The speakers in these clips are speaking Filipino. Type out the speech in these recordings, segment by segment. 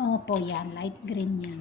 Opo, yan. Light green yan.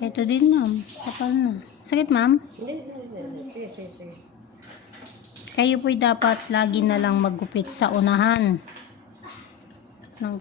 Ito din, ma'am. Kapal na. Sakit, ma'am? Kayo po'y dapat lagi na lang maggupit sa unahan. Ng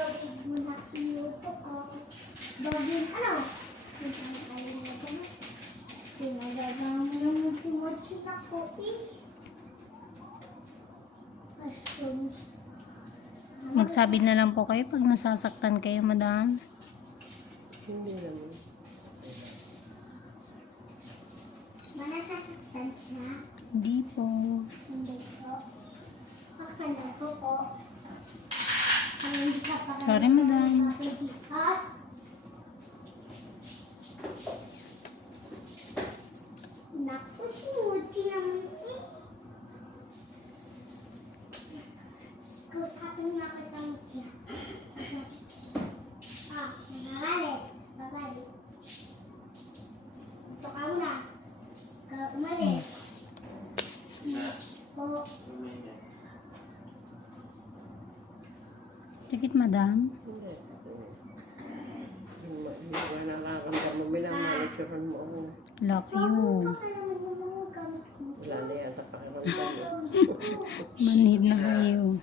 Yorig mo na pinuto ko. Bagin, ano? Pinagagawa mo. Mochi na ko eh. Magsabi na lang po kayo pag nasasaktan kayo, madam. Hindi naman. Manasasaktan siya. Hindi po. Hindi po. Ko po. Ay, hindi ka pa Sorry, madam. Because Naku, si Mochi naman eh. Kausapin nga kita, Mochi. Ah, nagalit. Babalik. Ito ka muna. Ka umalis. Po. Sakit, madam. Hindi. Yung ma- yung mga nakakamdam mo. Wala na kayo.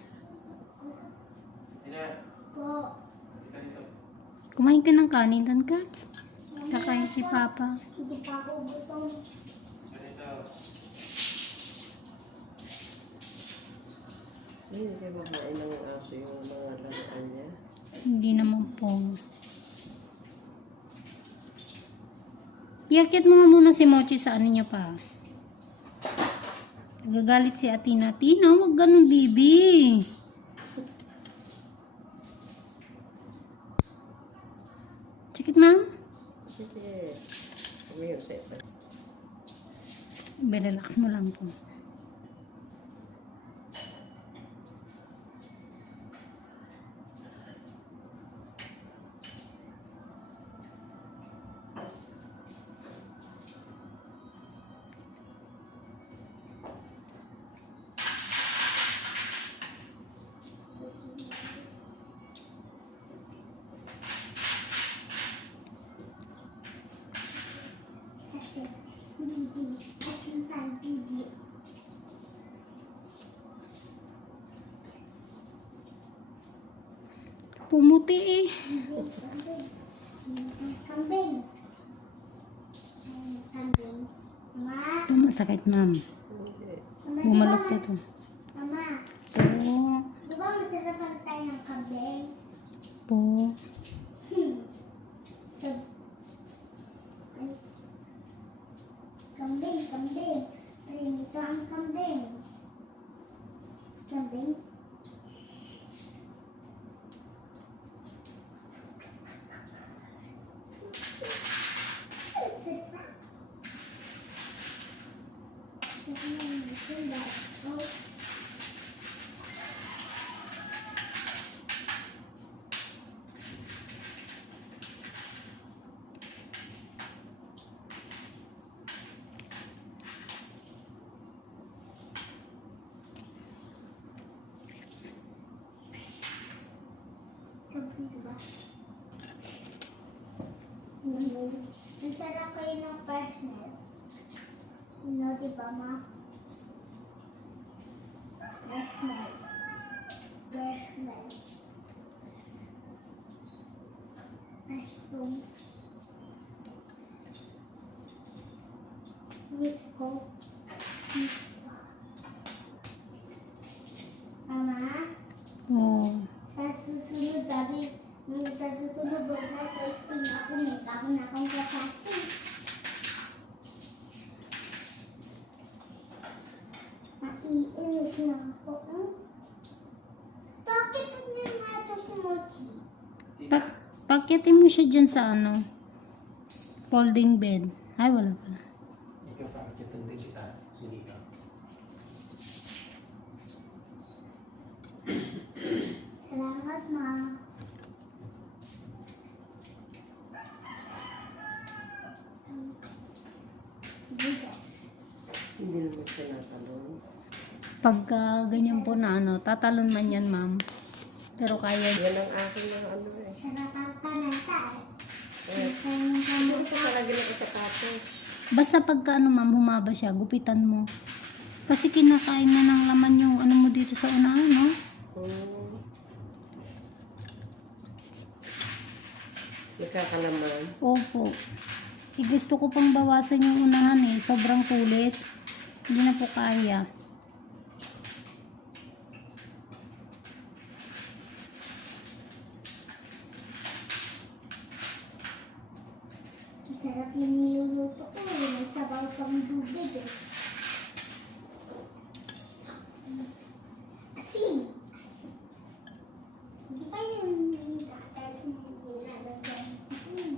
Kumain ka ng kanin, dan ka? Kakain si Papa. Hindi pa ako gutom. Hindi ka makain ng aso yung mga laruan niya. Hindi naman po. Iakit mo nga muna si Mochi sa ano niya pa. Nagagalit si Atina. Tina, wag ganun, bibi. Check it, ma'am. Sige. Be-relax mo lang po. Pumuti eh. Bibi, kambing. Kambing. Kambing. Ma. Ito masakit, ma'am. Hindi. Mama, Bumalok di na ba- to. Mama, Po. di ba masarapan tayo ng kambing? Po. nós Nasara kayo ng personal. No, diba ma? Personal. Personal. Restroom. Wait ko. Mama, Oo. sa susunod, sabi, nung sa susunod, wag na sa school na ako, may bago na akong kaklase. Naiinis na ako. Hmm? Bakit niya nga ito si Mochi? Pa pakyatin mo siya dyan sa ano, folding bed. Ay, wala pala. Ikaw pa, kita din kita. Sige ka. Salamat, Ma. Hindi naman siya natalon. Pagka ganyan po na ano, tatalon man yan, ma'am. Pero kaya Yan ang akin mga ano eh. Sarap ang panata. Eh, Ano ito talaga ng sapatos? Basta pagka ano ma'am, humaba siya, gupitan mo. Kasi kinakain na ng laman yung ano mo dito sa unahan, no? Hmm. Nagkakalaman. Opo. Eh, gusto ko pang bawasan yung unahan eh. Sobrang tulis. Hindi na po kaya. Sarap yung niluluto ko. May sabaw pang tubig eh. Asin. Hindi pa yung tatas mo nilalagyan. Asin.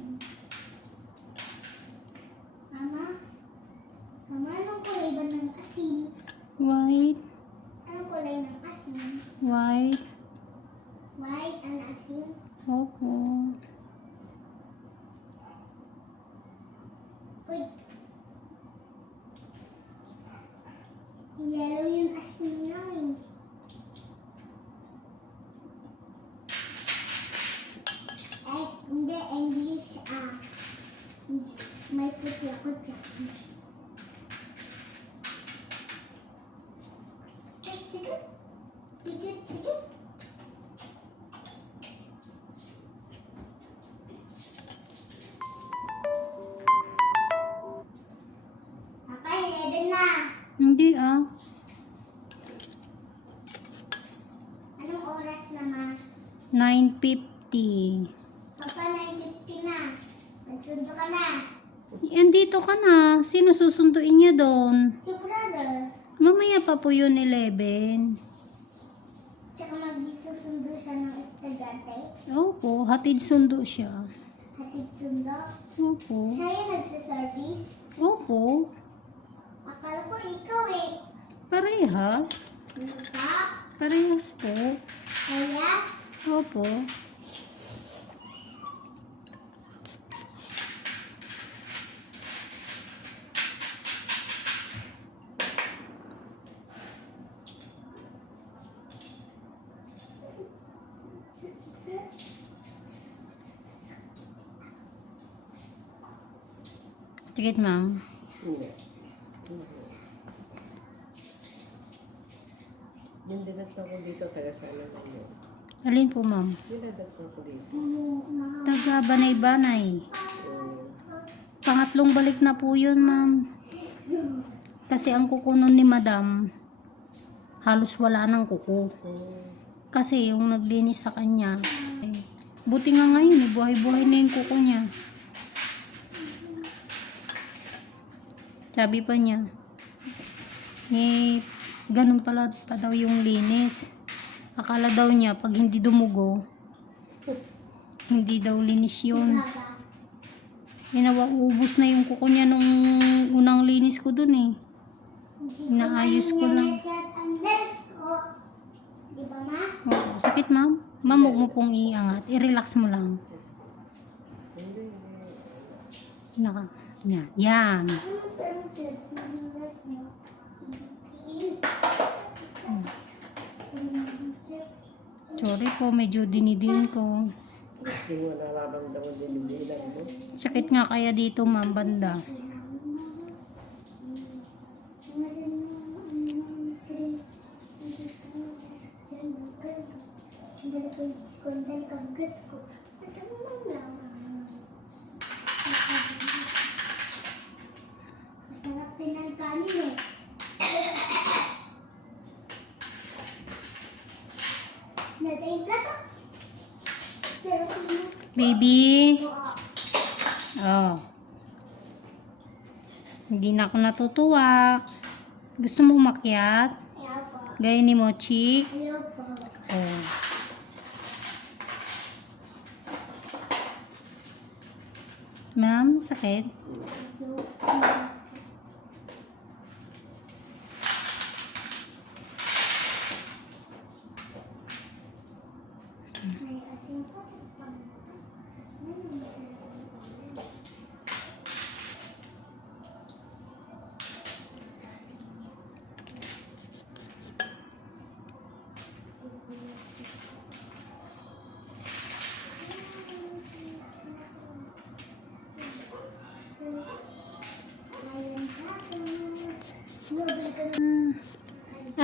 Mama? Mama, anong kulay ba ng asin? White, Anong kulay ng asin? white. White ang asin? Opo. Uy. Yellow yung asin lang eh. Eh, hindi, English ah. May puti ako dyan. Eh, sige. Sige, sige. Papa, 11 na. Hindi ah. Anong oras naman? 9.50. Papa, 9.50 na. Nagsundo ka na. Andito ka na. Sino susunduin niya doon? Si brother. Mamaya pa po yun 11. Siya ng estudyante. Opo, hatid sundo siya. Hatid sundo. Opo. Siya yung nagsaservice. Opo. Akala ko ikaw eh. Parehas. Luka, Parehas po. Ayas, Opo. Tikit, ma'am. Hindi. Yung dinat ako dito, taga sana yun. Alin po, ma'am? Dinadat ako dito. yung mga Taga Banay-Banay. Pangatlong balik na po yun, ma'am. Kasi ang kuko nun ni madam, halos wala ng kuko. Hmm. Kasi yung naglinis sa kanya, eh, buti nga ngayon, eh, buhay-buhay na yung kuko niya. Sabi pa niya, eh, ganun pala pa daw yung linis. Akala daw niya, pag hindi dumugo, hindi daw linis yun. Ginawa, ubus na yung kuko niya nung unang linis ko dun eh. Inaayos ko lang. Oo, sakit ma'am? Ma'am, huwag mo pong iangat. I-relax mo lang. Naka. Yan. Yan. Iilit. Sorry po, medyo dinidin ko. Sakit nga kaya dito ma'am, banda. Masarap din Baby. Oh. Hindi na ako natutuwa. Gusto mo umakyat? Gaya ni Mochi? Oh. Ma'am, sakit?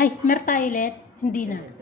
Ay, mer toilet? Hindi na.